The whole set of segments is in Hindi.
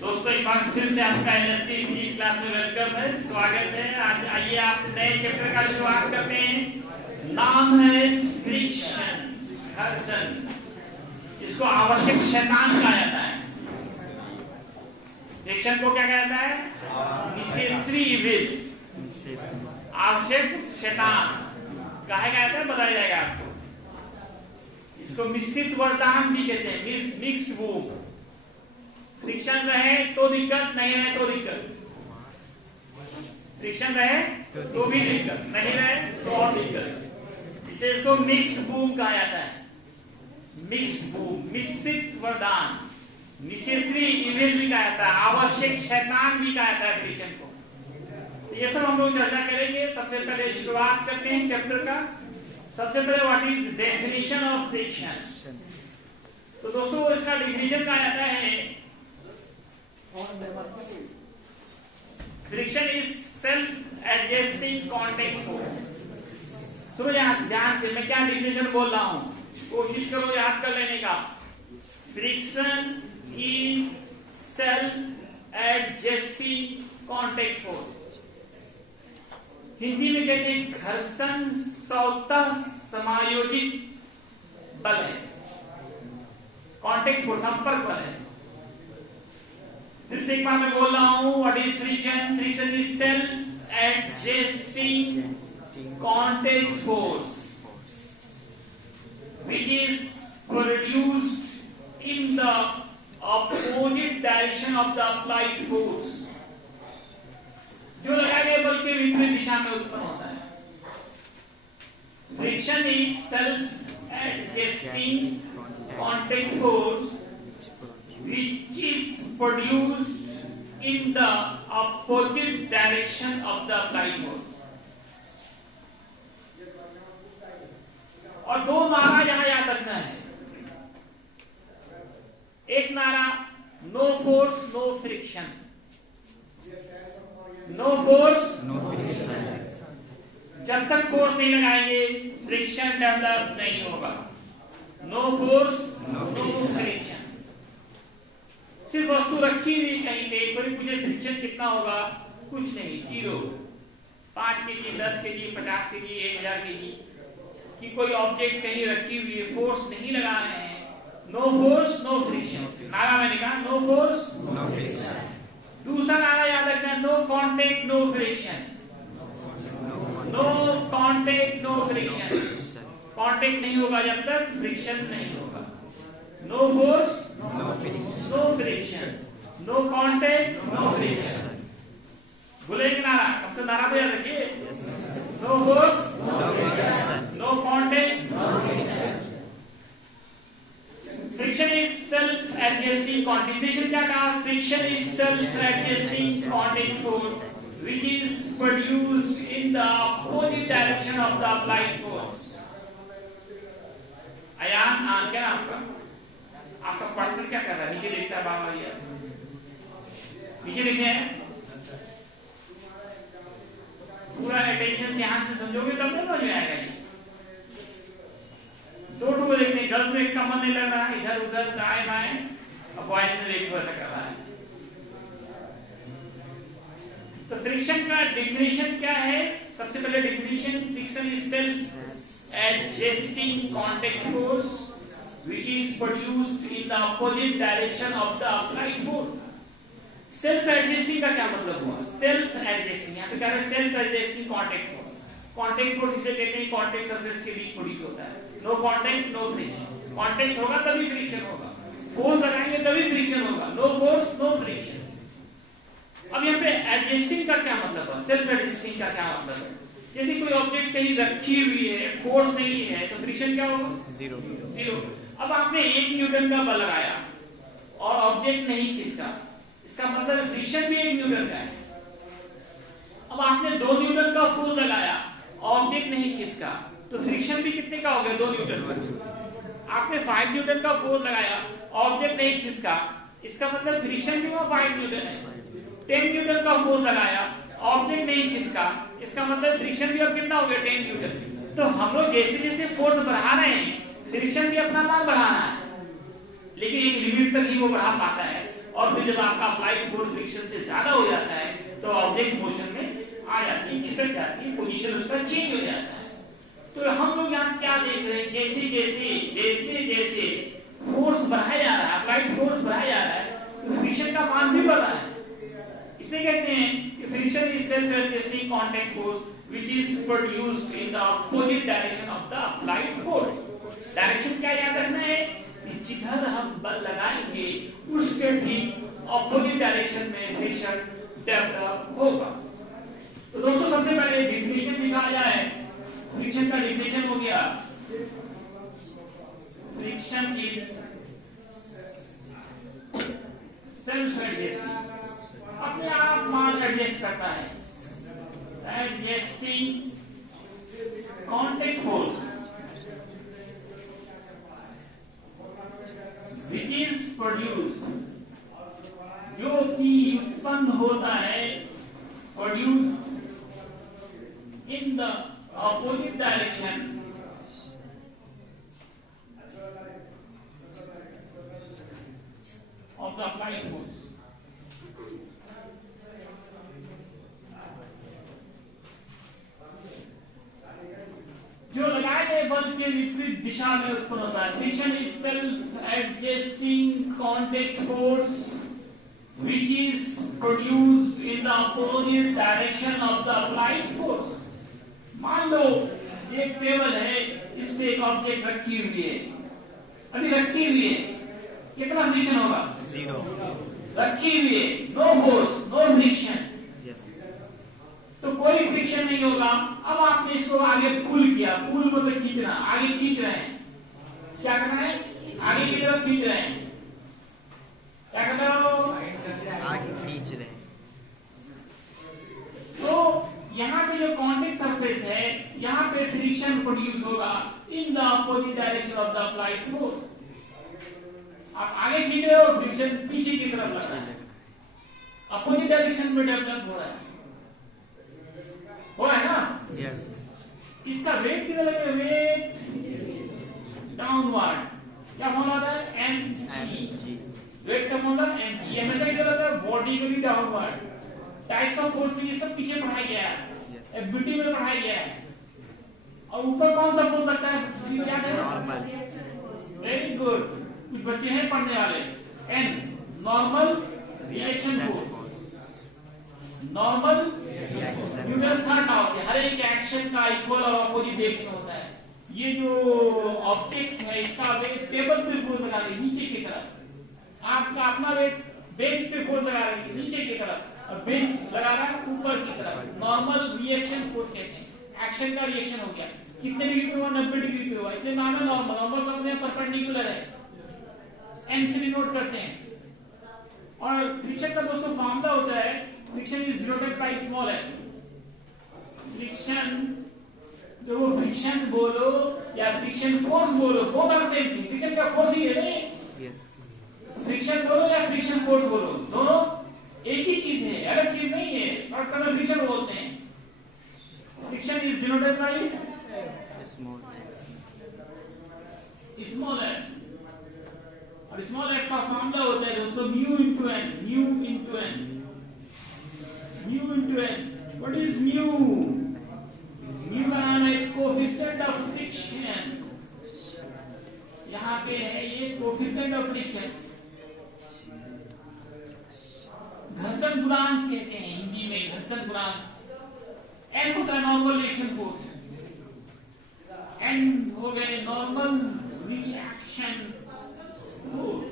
दोस्तों एक बार फिर से आपका एनएससी फिजिक्स क्लास में वेलकम है, स्वागत है। आज आइए आप नए चैप्टर का शुरुआत करते हैं। नाम है फ्रिक्शन, घर्षण। इसको आवश्यक शैतान कहा जाता है। फ्रिक्शन को क्या कहता है? नेसेसरी इविल, आवश्यक शैतान कहा जाता है, बताया जाएगा आपको। इसको मिश्रित वरदान भी कहते हैं, मिक्स्ड वूम। फ्रिक्शन रहे तो दिक्कत, नहीं रहे तो दिक्कत। फ्रिक्शन रहे तो भी दिक्कत, नहीं रहे तो और दिक्कत। इसे इसको मिक्स्ड बूम कहा जाता है। मिक्स्ड बूम, मिश्रित वरदान, नेसेसरी इविल भी कहा जाता है, आवश्यक शैतान भी कहा जाता है फ्रिक्शन को। ये सब हम लोग चर्चा करेंगे। सबसे पहले शुरुआत करते हैं चैप्टर का। सबसे पहले what is definition of friction. तो दोस्तों इसका डिफिनेशन कहा जाता है, friction is self adjusting contact force. तो ध्यान से मैं क्या डिफिनेशन बोल रहा हूं, कोशिश करो याद कर लेने का। Friction is self adjusting contact force. Hindi में कहते हैं घर्षण स्वतः समायोजित बल है। कांटेक्ट फोर्स संपर्क बल है। फिर से एक बार मैं बोल रहा हूं, what is friction? Friction is self adjusting contact force which is produced in the opposite direction of the applied force। जो लगाए गए बल के विपरीत दिशा में उत्पन्न होता है। Friction is self adjusting contact force which is produced in the opposite direction of the applied force। और दो नारा यहां याद रखना है। एक नारा no force no friction, no force no friction. जब तक फोर्स नहीं लगाएंगे फ्रिक्शन डेवलप नहीं होगा। No force no friction. सिर्फ वस्तु रखी हुई कहीं पे, कोई पूछे फ्रिक्शन कितना होगा, कुछ नहीं, 0। 5 kg, 10 kg, 50 kg, 1000 kg की कोई ऑब्जेक्ट कहीं रखी हुई है, फोर्स नहीं लगा रहे हैं। नो फोर्स नो फ्रिक्शन नारा मैंने कहा, नो फोर्स नो फ्रिक्शन। दूसरा नारा याद रखना, no contact no friction. No contact no friction. Contact नहीं होगा जब तक फ्रिक्शन नहीं होगा। No force no friction, no contact no friction. बोले नारा, अब तो नारा तो याद रखिए, no force no friction, no contact no friction. Friction is self adjusting contact. क्या कहा? Friction is self adjusting contact force which is produced in the opposite direction of the applied force। Ayan क्या आपका पार्टनर क्या कर रहा है? नीचे देखता है बाबा, नीचे देखे हैं। पूरा अटेंशन से यहाँ से समझोगे तब तो समझ में आएगा। दो को देखने, गर्ल्स में इसका मन नहीं लग रहा है, इधर उधर दाएं बाएं, अब बॉयज में एक कर रहा है। तो फ्रिक्शन का डिफिनेशन क्या है? सबसे पहले definition, friction is self adjusting contact force which is produced in the opposite direction of the applied force। Self adjusting का क्या मतलब हुआ? सेल्फ एडजस्टिंग, यहाँ पे कह रहे हैं self adjusting contact force. Contact force इसे कहते हैं कांटेक्ट सरफेस के बीच प्रोड्यूस होता है। No contact no friction. Contact होगा तभी फ्रिक्शन होगा, फोर्स लगाएंगे तभी फ्रिक्शन होगा। No force no friction. अब यहाँ पे एडजस्टिंग का क्या मतलब है? सेल्फ एडजस्टिंग का क्या मतलब है? जैसे कोई ऑब्जेक्ट कहीं रखी हुई है, फोर्स नहीं है, तो फ्रिक्शन क्या होगा? 0। अब आपने 1 न्यूटन का बल लगाया और ऑब्जेक्ट नहीं खिसका, इसका मतलब फ्रिक्शन भी 1 न्यूटन का है। अब आपने 2 न्यूटन का फोर्स लगाया, ऑब्जेक्ट नहीं खिसका, तो फ्रिक्शन भी कितने का हो गया? 2 न्यूटन का। आपने 5 न्यूटन का फोर्स लगाया, ऑब्जेक्ट नहीं खिसका, इसका मतलब फ्रिक्शन भी वो 5 न्यूटन है। 10 न्यूटन का फोर्स लगाया, ऑब्जेक्ट नहीं खिसका, इसका मतलब फ्रिक्शन भी अब कितना हो गया? 10 न्यूटन। तो हम लोग जैसे जैसे फोर्स बढ़ा रहे हैं, फ्रिक्शन भी अपना मान बढ़ाना है, लेकिन एक लिमिट तक ही वो बढ़ा पाता है। और फिर जब आपका अप्लाइड फोर्स फ्रिक्शन से ज्यादा हो जाता है तो ऑब्जेक्ट मोशन में आ जाती है, खिसक जाती है, पोजीशन उसका चेंज हो जाता है। तो हम लोग यहाँ क्या देख रहे हैं, जैसे जैसे जैसे जैसे फोर्स बढ़ाया जा रहा है, अप्लाइड फोर्स बढ़ाया जा रहा है, तो फ्रिक्शन का मान भी बढ़ रहा है। इसलिए कहते हैं कि friction is self adjusting contact force which is produced in the opposite direction of the applied force. Direction क्या याद रखना है कि जिधर हम बल लगाएंगे उसके ठीक ऑपोजिट डायरेक्शन में फ्रिक्शन डेवलप होगा। तो दोस्तों सबसे पहले डिफिनेशन लिखा जाए। फ्रिक्शन का डिफिनेशन हो गया, फ्रिक्शन इज सेल्फ एडजस्टिंग, अपने आप मान एडजस्ट करता है, adjusting contact force which is produced, जो कि उत्पन्न होता है, produced in the opposite direction of the applied force। जो लगाए गए बल के विपरीत दिशा में उत्पन्न होता है। Friction is self adjusting contact force which is produced in the opposite direction of the applied force. मान लो एक टेबल है, इस पे एक ऑब्जेक्ट रखी हुई है, अभी रखी हुई है, कितना फ्रिक्शन होगा? 0। रखी हुई है, नो फोर्स, नो फ्रिक्शन, तो कोई फ्रिक्शन नहीं होगा। अब आपने इसको आगे पुल किया, पुल को तो खींचना, आगे खींच रहे हैं, क्या करना है? आगे की तरफ खींच रहे हैं, क्या कर रहे हो? आगे खींच रहे हैं। तो यहाँ पे जो कांटेक्ट सरफेस है, यहाँ पे फ्रिक्शन प्रोड्यूस होगा in the opposite direction of the applied force. आप आगे खींच रहे हो, फ्रिक्शन पीछे की तरफ लग रहा है, अपोजिट डायरेक्शन में डेवलप हो रहा है, हो है ना? यस। इसका वेट कितना लगेगा? वेट डाउनवर्ड, क्या फॉर्मूला होता है? mg। वेट का फॉर्मूला mg। ये हमेशा क्या होता है? बॉडी के लिए डाउनवर्ड। टाइप्स ऑफ फोर्स ये सब पीछे पढ़ाया गया है, एफबीटी में पढ़ाया गया है। और ऊपर कौन सा फोर्स लगता है? क्या है? नॉर्मल। वेरी गुड, कुछ बच्चे हैं पढ़ने वाले। n normal reaction force, normal व्यवस्था होती है, हर एक एक्शन का इक्वल और अपोजिट रिएक्शन होता है। ये जो ऑब्जेक्ट है इसका वेट टेबल पे फोर्स लगा रही है नीचे की तरफ, आपका अपना वेट बेंच पे फोर्स लगा रही है नीचे की तरफ, और बेंच लगा रहा है ऊपर की तरफ। नॉर्मल रिएक्शन फोर्स कहते हैं। एक्शन का रिएक्शन हो गया, कितने डिग्री पे हुआ? 90 डिग्री पे हुआ, इसलिए नाम है नॉर्मल। नॉर्मल करते हैं परपेंडिकुलर है, एन से डिनोट करते हैं। और फ्रिक्शन का दोस्तों फॉर्मूला होता है, friction is denoted by small f. Friction, जो वो फ्रिक्शन बोलो या फ्रिक्शन फोर्स बोलो, both are same thing. Friction का फोर्स ही है ना, यस। फ्रिक्शन बोलो या फ्रिक्शन फोर्स बोलो, दोनों एक ही चीज है, अलग चीज नहीं है। शॉर्टकट में फ्रिक्शन बोलते हैं। Friction is denoted by small f, और स्मॉल एफ का फॉर्मूला होता है दोस्तों mu into n. Mu into n, mu into n. What is mu? Mu का नाम है कोएफिशिएंट ऑफ फ्रिक्शन। यहाँ पे है ये कोएफिशिएंट ऑफ फ्रिक्शन, घर्षण गुणांक कहते हैं हिंदी में, घर्षण गुणांक। एन होता है नॉर्मल रिएक्शन फोर्स, एन हो गए नॉर्मल रिएक्शन फोर्स,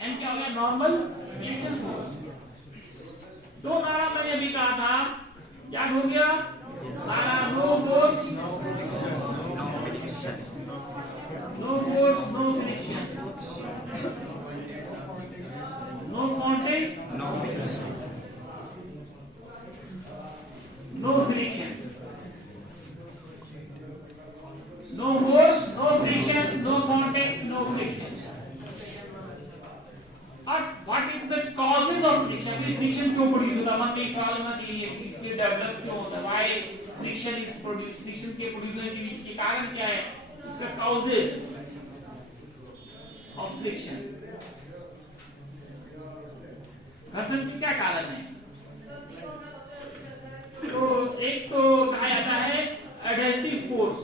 एन क्या हो गया? Normal reaction force. दो नारा मैंने भी कहा था, याद हो गया? नारा no force no friction, no force no friction, no contact no friction, no friction, no force no friction, no contact no friction. What is the causes of friction? Friction क्यों प्रोड्यूस होता है? मन में सवाल होना चाहिए कि ये डेवलप क्यों होता है? Why friction is produced? Friction के प्रोड्यूस होने के पीछे कारण क्या है? इसका causes of friction। घर्षण के क्या कारण है? तो एक तो कहा जाता है एडहेसिव फोर्स,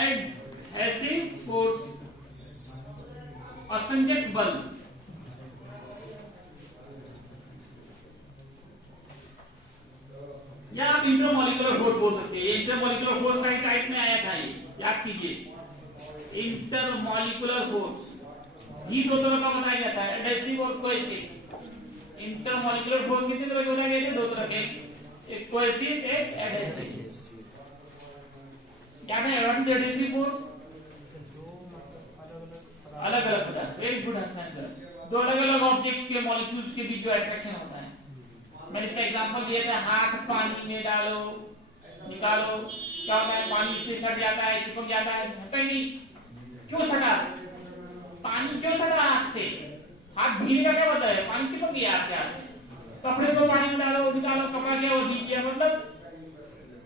एडहेसिव फोर्स, असंजक बल, या आप इंटरमॉलिक्यूलर फोर्स बोल सकते हैं। इंटरमॉलिक्यूलर फोर्स का टाइप में आया था, ये याद कीजिए। इंटरमॉलिक्यूलर फोर्स ही दो तरह का बताया जाता है, एडहेसिव और कोहेसिव। इंटरमॉलिक्यूलर फोर्स कितने तरह के बताए गए? दो तरह के, एक कोहेसिव, एक एडहेसिव। क्या है एडहेसिव फोर्स? अलग अलग होता है। वेरी गुड हस्तांतरण। दो अलग अलग ऑब्जेक्ट के मॉलिक्यूल्स के बीच जो अट्रैक्शन होता है। मैंने इसका एग्जांपल दिया था, हाथ पानी में डालो, निकालो, क्या होता है? पानी से सट जाता है, चिपक जाता है, हटता ही नहीं। क्यों सटा? पानी क्यों सटा हाथ से? हाथ भीगने का क्या मतलब है? पानी चिपक गया आपके हाथ से। कपड़े को पानी में डालो, निकालो, कपड़ा गया वो भीग गया, मतलब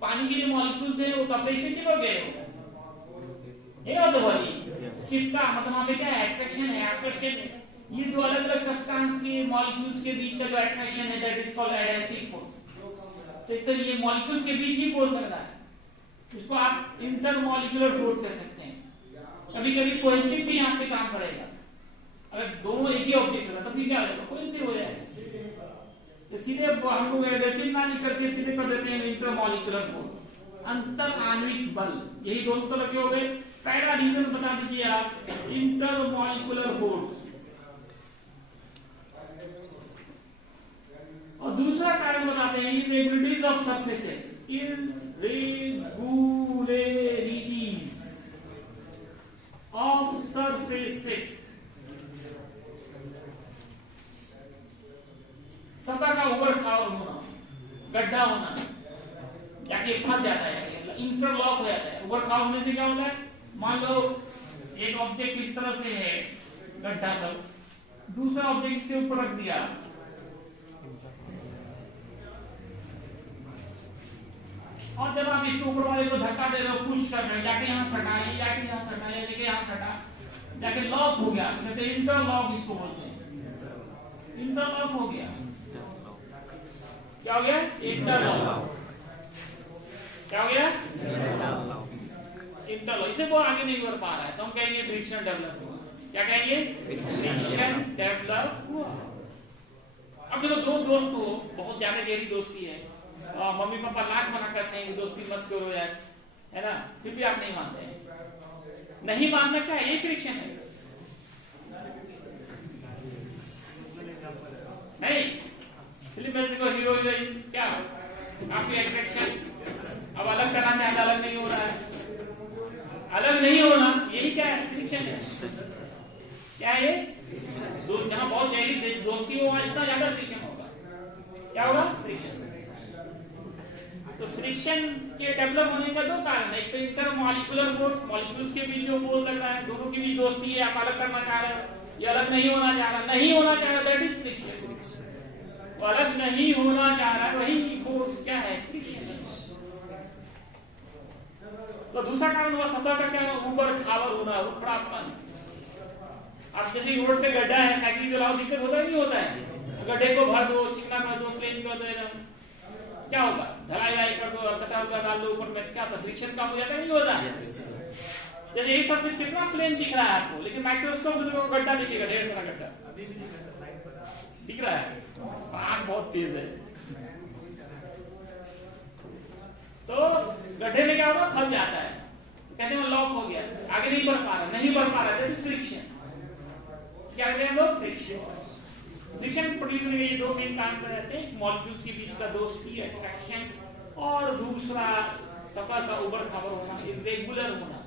पानी के जो मॉलिक्यूल्स हैं वो कपड़े से चिपक गए हो। ये मतलब वाली चिपका मतलब वहां पे क्या है? अट्रैक्शन है, आकर्षण है। ये दो अलग अलग सब्सटेंस के मॉलिक्यूल्स के बीच का जो अट्रैक्शन है, that is called adhesive force. तो एक तो ये मॉलिक्यूल्स के बीच ही फोर्स लग रहा है, इसको आप इंटरमॉलिक्यूलर फोर्स कह सकते हैं। कभी कभी कोहेसिव भी यहाँ पे काम करेगा। अगर दोनों एक ही ऑब्जेक्ट होगा तब भी क्या होगा? कोहेसिव हो जाएगा। तो सीधे हम लोग एडहेसिव ना लिख करके सीधे कर देते हैं इंटरमॉलिक्यूलर फोर्स, अंतर आणविक बल। यही दोनों तरह के हो गए। पहला रीजन बता दीजिए आप, इंटरमॉलिक्यूलर फोर्स। और दूसरा कारण बताते हैं irregularities of surfaces, irregularities of surfaces. सतह का उबड़ खाबड़ होना, गड्ढा होना, जाके फंस जाता है, इंटरलॉक हो जाता है। उबड़ खाबड़ होने से क्या होता है? मान लो एक ऑब्जेक्ट इस तरह से है गड्ढा पर, दूसरा ऑब्जेक्ट इसके ऊपर रख दिया, और जब आप इसके ऊपर वाले को धक्का दे रहे हो, पुश कर रहे हो, जाके यहाँ फटा, ये जाके यहाँ फटा, ये जाके यहाँ फटा, जाके लॉक हो गया, कहते हैं इंटरलॉक इसको बोलते हैं। इंटरलॉक हो गया। क्या हो गया? इंटरलॉक। क्या हो गया? इंटरलॉक। इसे वो आगे नहीं बढ़ पा रहा है तो हम कहेंगे फ्रिक्शन डेवलप हुआ। क्या कहेंगे? फ्रिक्शन डेवलप हुआ। अब देखो दो दोस्त हो, बहुत ज्यादा गहरी दोस्ती है, मम्मी पापा लाख मना करते हैं दोस्ती मत करो यार, है ना, फिर भी आप नहीं मानते हैं। नहीं मानना क्या है? ये फ्रिक्शन है। नहीं फिल्म में देखो हीरो हीरोइन क्या काफी अट्रैक्शन, अब अलग करना चाहता, अलग नहीं हो रहा है, अलग नहीं होना, यही क्या है? फ्रिक्शन है। क्या है ये? जहां बहुत गहरी दोस्ती हो वहां इतना ज्यादा फ्रिक्शन होगा। क्या होगा? फ्रिक्शन। तो फ्रिक्शन के डेवलप होने का दो कारण है, एक तो इंटरमॉलिक्यूलर फोर्स, मॉलिक्यूल्स के बीच जो फोर्स लग रहा है, दोनों के बीच दोस्ती है, आप अलग करना चाह रहे हो, ये अलग नहीं होना चाह रहा, नहीं होना चाह रहा, दैट इज फ्रिक्शन। वो अलग नहीं होना चाह रहा, वही फोर्स क्या है? फ्रिक्शन। तो दूसरा कारण हुआ सतह का क्या? ऊपर खावर होना, उखड़ापन। आप किसी रोड पे गड्ढा है, साइकिल चलाओ, दिक्कत होता है नहीं होता है? गड्ढे को भर दो, चिकना कर दो, प्लेन कर दो, एकदम क्या होगा? ढलाई कर दो, कचरा डाल दो ऊपर में, क्या फ्रिक्शन कम हो जाता है नहीं होता? जैसे यही सब कितना प्लेन दिख रहा है आपको, लेकिन माइक्रोस्कोप में तो गड्ढा दिखेगा, ढेर सारा गड्ढा दिख रहा है, आंख बहुत तेज है। तो गड्ढे में क्या होगा? फंस जाता है, कहते हैं लॉक हो गया, आगे नहीं बढ़ पा रहा, नहीं बढ़ पा रहा, दैट इज फ्रिक्शन। क्या कहते हैं लोग? फ्रिक्शन। फ्रिक्शन प्रोड्यूस होने के दो मेन कारण रहते हैं, मॉलिक्यूल्स के बीच का दोस्ती, अट्रैक्शन, और दूसरा सतह का उबड़ खाबड़ होना, इरेगुलर होना।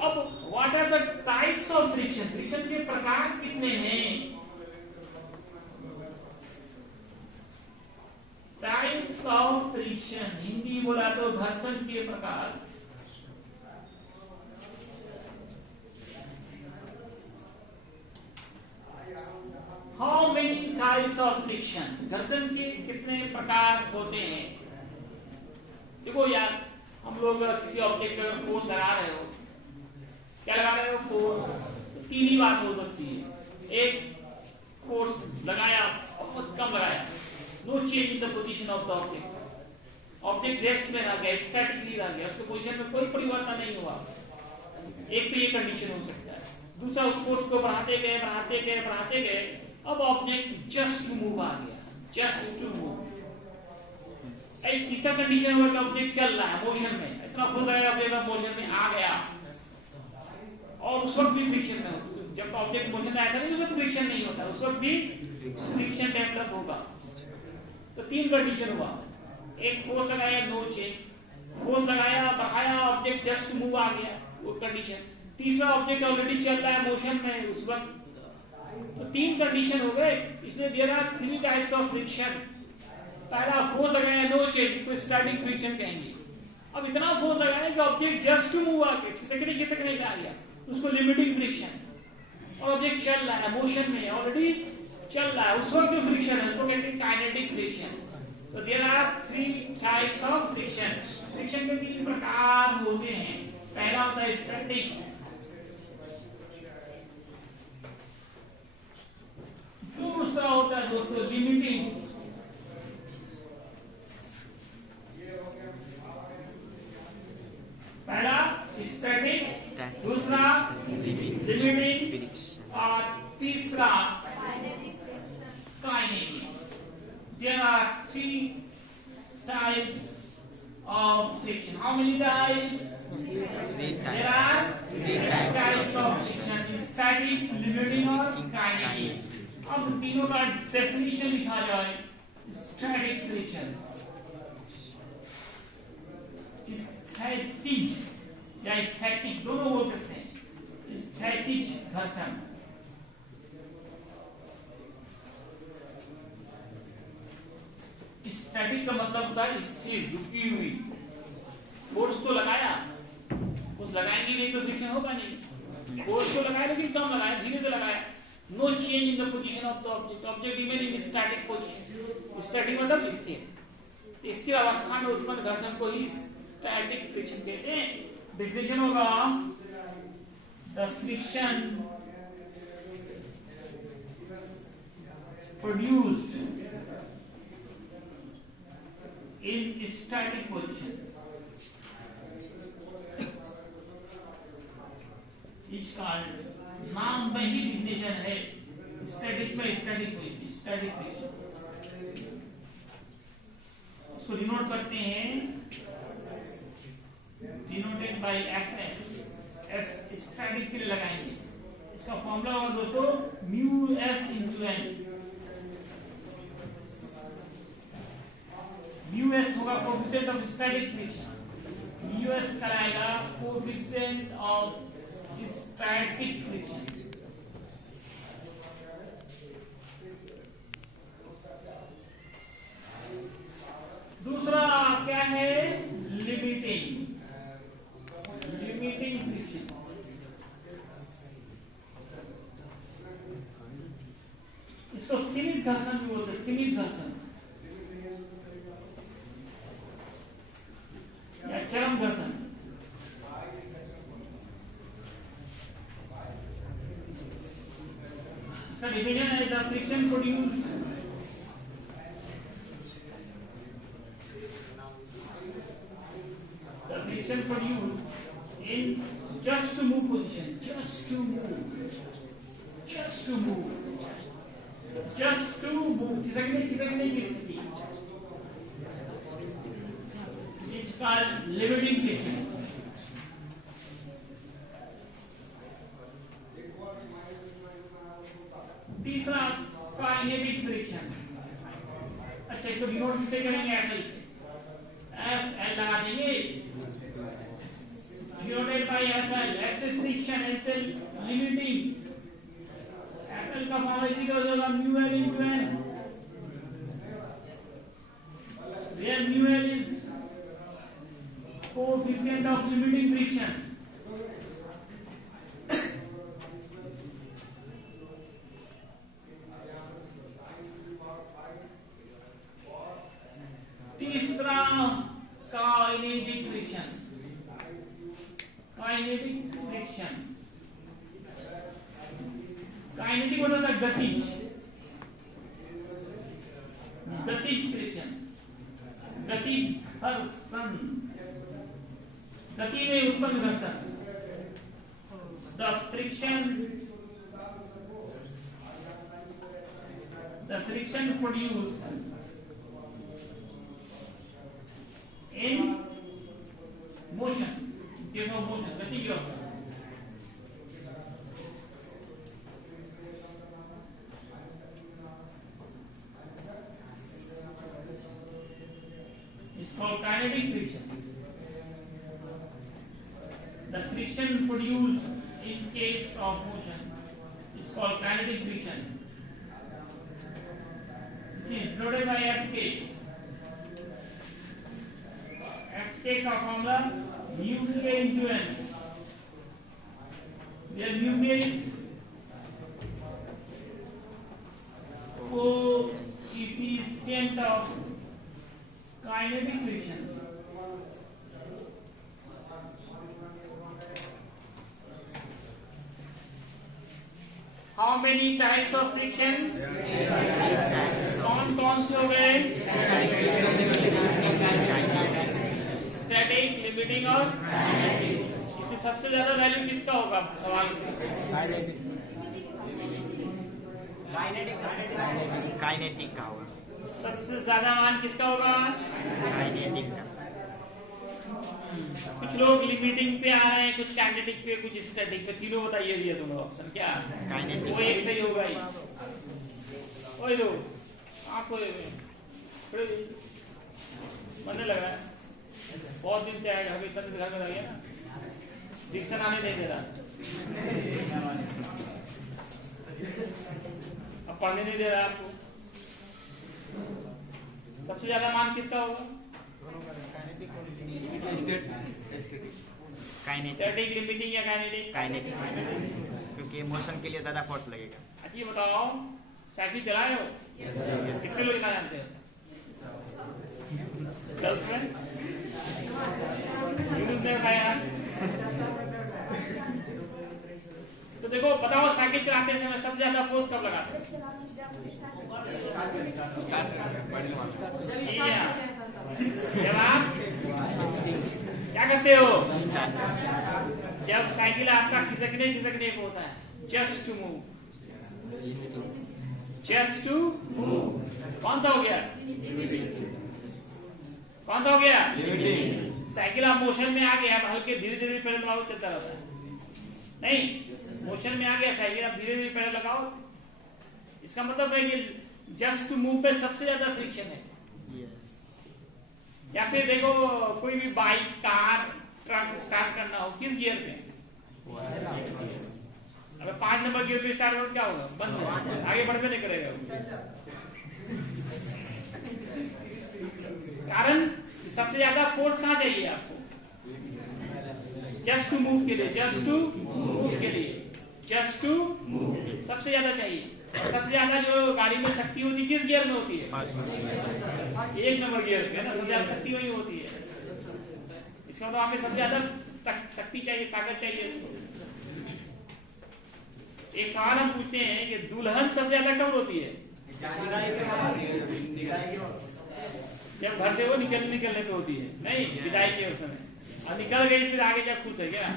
अब what are the types of friction? Friction के प्रकार कितने हैं? टाइप्स ऑफ फ्रिक्शन, हिंदी बोला तो घर्षण के प्रकार। How many types of friction? घर्षण के कितने प्रकार होते हैं? देखो यार, हम लोग किसी ऑब्जेक्ट पर फोर्स लगा रहे हो, क्या लगा रहे हो? फोर्स। तीन ही बात हो सकती है। एक, फोर्स लगाया, बहुत कम लगाया, no change in the position of the object, object rest में रह गया, स्टैटिकली रह गया, उसके पोजीशन में कोई परिवर्तन नहीं हुआ। एक तो ये कंडीशन हो सकता है। दूसरा, उस फोर्स को बढ़ाते गए बढ़ाते गए बढ़ाते गए, अब ऑब्जेक्ट जस्ट टू मूव आ गया, जस्ट टू मूव। एक तीसरा कंडीशन होगा कि ऑब्जेक्ट चल रहा है मोशन में, इतना फोर्स लगाया ऑब्जेक्ट मोशन में आ गया, और उस वक्त भी फ्रिक्शन में होता। जब ऑब्जेक्ट मोशन में आता है उस वक्त फ्रिक्शन नहीं होता, उस वक्त भी फ्रिक्शन डेवलप होगा। तो तीन कंडीशन हुआ, एक फोर्स लगाया नो चेंज, फोर्स लगाया बढ़ाया ऑब्जेक्ट जस्ट मूव आ गया, वो कंडीशन। तीसरा, ऑब्जेक्ट ऑलरेडी चल रहा है मोशन में उस वक्त। तो तीन कंडीशन हो गए, इसलिए there are three types of friction. पहला, फोर्स लगाया नो चेंज, इसको स्टैटिक फ्रिक्शन कहेंगे। अब इतना फोर्स लगाया कि ऑब्जेक्ट जस्ट मूव आ गया, खिसकने से आ गया, उसको लिमिटिंग फ्रिक्शन। और ऑब्जेक्ट चल रहा है मोशन में, ऑलरेडी चल रहा है, उस वक्त जो फ्रिक्शन है उसको कहते हैं काइनेटिक फ्रिक्शन। तो there are three types of friction. Friction के तीन प्रकार होते हैं। पहला होता है स्टैटिक, दूसरा होता है दोस्तों लिमिटिंग, पहला स्टैटिक, दूसरा लिमिटिंग, और तीसरा kinetic. There are three types of friction. How many types? There are three types of friction: static, limiting, और kinetic. अब तीनों का डेफिनेशन लिखा जाए। स्टैटिक फ्रिक्शन, स्थैतिक या स्थैतिक दोनों बोल सकते हैं। स्थैतिक घर्षण, स्टैटिक का मतलब होता है स्थिर, रुकी हुई। फोर्स तो लगाया, फोर्स लगाएंगे नहीं तो फ्रिक्शन होगा नहीं। फोर्स तो लगाया लेकिन कम लगाया, धीरे से लगाया, no change in the position of the object, object remain in static position. Static मतलब स्थिर, स्थिर अवस्था में उत्पन्न घर्षण को ही स्टैटिक फ्रिक्शन कहते हैं। डेफिनेशन होगा, the friction produced in static position is called, नाम में ही डिफिनेशन है, स्टैटिक में स्टैटिक पोजीशन, स्टैटिक फ्रिक्शन। इसको डिनोट करते हैं, denoted by S. S static के लिए लगाएंगे। इसका फॉर्मूला होगा दोस्तों mu S into N. Mu S होगा coefficient of static friction, mu S कराएगा कोएफिशिएंट ऑफ स्टैटिक फ्रिक्शन। दूसरा क्या है? Limiting, limiting friction. इसको सीमित घर्षण भी बोलते हैं, सीमित घर्षण या चरम घर्षण। इसका डिवीजन है the friction produced in just to move position, just to move, just to move, just to move. खिसकने की स्थिति, it's called limiting friction. तीसरा काइनेटिक फ्रिक्शन। अच्छा, इसको डिनोट किससे करेंगे? ऐसे एफ एल लगा देंगे, denoted by F L. X is friction, X is limiting. F L का फॉर्मूला इसी का होगा mu L into N, where mu L is coefficient of limiting friction. तीसरा kinetic friction, kinetic friction. Kinetic मतलब होता है गतिज, गतिज फ्रिक्शन, गति घर्षण, गति में उत्पन्न घर्षण। The friction produced in motion, case of motion, गति की अवस्था, is called kinetic friction. The friction produced in case of motion is called kinetic friction. It is denoted by Fk. Fk का formula mu k into n, where mu k is coefficient of kinetic friction. How many types of friction? कौन से हो गए? स्टैटिक, लिमिटिंग और इसमें सबसे ज्यादा वैल्यू किसका होगा? सवाल काइनेटिक का होगा। सबसे ज्यादा मान किसका होगा? काइनेटिक का। कुछ लोग लिमिटिंग पे आ रहे हैं, कुछ काइनेटिक पे, कुछ स्टैटिक पे। तीनों बताइए दिया तुम लोग ऑप्शन क्या? काइनेटिक। वो एक सही होगा ही। ओए लो आपको बनने लगा है, बहुत दिन से आएगा, अभी तक घर में रह गया ना, डिक्शन आने नहीं दे रहा, अब पढ़ने नहीं दे रहा आपको। सबसे ज्यादा मान किसका होगा? स्टैटिक, लिमिटिंग या काइनेटिक? काइनेटिक, क्योंकि मोशन के लिए ज्यादा फोर्स लगेगा। अच्छा ये बताओ, साइकिल चलाए हो? कितने लोग चला जानते हो? गर्ल्समैन ने खाया। तो देखो बताओ, साइकिल चलाते समय सबसे ज्यादा फोर्स कब लगाते हैं? जब आप क्या करते हो? जब साइकिल आपका खिसकने पे होता है, just to move, just to move. कौन सा हो गया? कौन सा हो गया? साइकिल आप मोशन में आ गया, हल्के धीरे धीरे पैडल लगाओ, चलता रहता है। नहीं, मोशन में आ गया साइकिल, आप धीरे धीरे पैडल लगाओ। इसका मतलब है कि जस्ट टू मूव पे सबसे ज्यादा फ्रिक्शन है। या फिर देखो, कोई भी बाइक, कार, ट्रक स्टार्ट करना हो, किस गियर पे? अगर 5 नंबर गियर पे स्टार्ट हो क्या होगा? बंद है, आगे बढ़ते नहीं करेगा। कारण सबसे ज्यादा फोर्स कहाँ चाहिए आपको? जस्ट टू मूव के लिए, जस्ट टू मूव के लिए, जस्ट टू मूव सबसे ज्यादा चाहिए। सबसे ज्यादा जो गाड़ी में शक्ति होती है किस गियर में होती है? 1 नंबर गियर पे, ना सबसे ज्यादा शक्ति वही होती है। इसका मतलब आपके सबसे ज्यादा शक्ति चाहिए, ताकत चाहिए इसको। एक सवाल हम पूछते हैं कि दुल्हन सबसे ज्यादा कब होती है? जब घर से वो निकलने पे होती है, नहीं विदाई के उस समय। अब निकल गई फिर आगे जब खुश है क्या?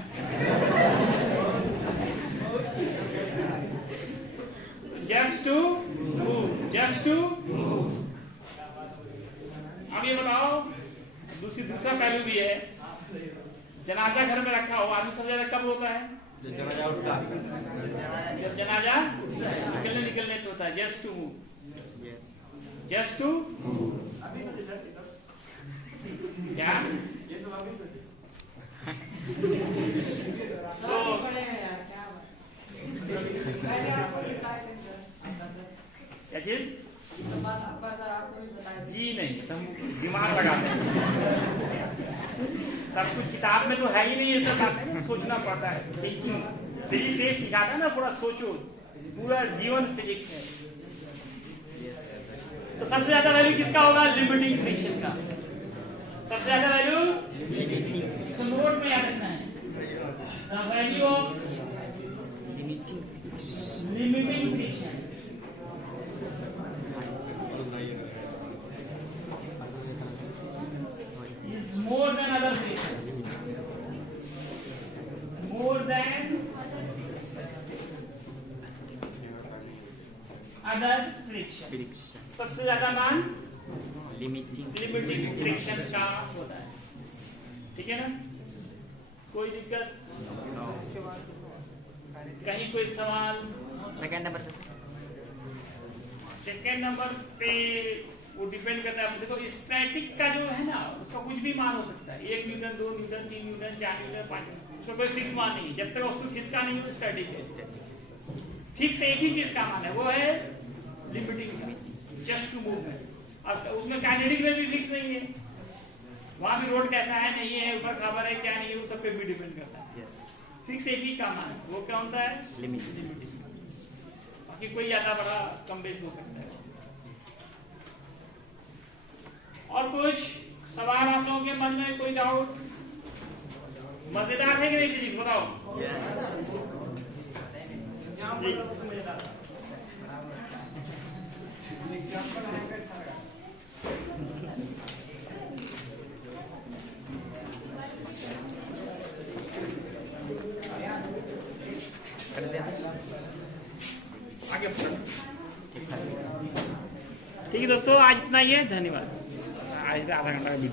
Just to move, just to move. अब ये बताओ, दूसरा पहलू भी है। जनाजा घर में रखा हो, आदमी सबसे ज्यादा कब होता है? जब जनाजा निकलने पे होता है। Just to move, just to क्या? तो क्या चीज? जी नहीं, दिमाग लगाते हैं। सब कुछ किताब में तो है ही नहीं, ये सब बातें ना सोचना पड़ता है। फिजिक्स ये सिखाता है ना, पूरा सोचो, पूरा जीवन फिजिक्स है। तो सबसे ज्यादा वैल्यू किसका होगा? लिमिटिंग फ्रिक्शन का। सबसे ज्यादा वैल्यू तो नोट में याद रखना है। The value of limiting other friction. Friction सबसे ज्यादा मान लिमिटिंग लिमिटिंग फ्रिक्शन का होता है। ठीक है ना, कोई दिक्कत? कहीं कोई सवाल? सेकंड नंबर सेकेंड नंबर पे वो डिपेंड करता है। देखो स्टैटिक का जो है ना, उसका कुछ भी मान हो सकता है, 1 Newton, 2 Newton, 3 Newton, 4 Newton, 5 Newton, उसका कोई फिक्स मान नहीं है। जब तक उसको खिसका नहीं हो स्टैटिक है। फिक्स एक ही चीज का मान है, वो है लिमिटिंग, जस्ट टू मूवमेंट। अब उसमें काइनेटिक में भी फिक्स नहीं है, वहां भी रोड कैसा है नहीं है, ऊपर खबर है क्या नहीं है, वो सब पे भी डिपेंड करता है। फिक्स एक ही का मान है, वो क्या होता है? लिमिटिंग। बाकी कोई ज्यादा बड़ा कम बेस हो सकता है। और कुछ सवाल आप लोगों के मन में, कोई डाउट? मजेदार है कि नहीं फिजिक्स, बताओ। मजेदार। आगे ठीक है दोस्तों, आज इतना ही है। धन्यवाद। आज आधा घंटा का वीडियो।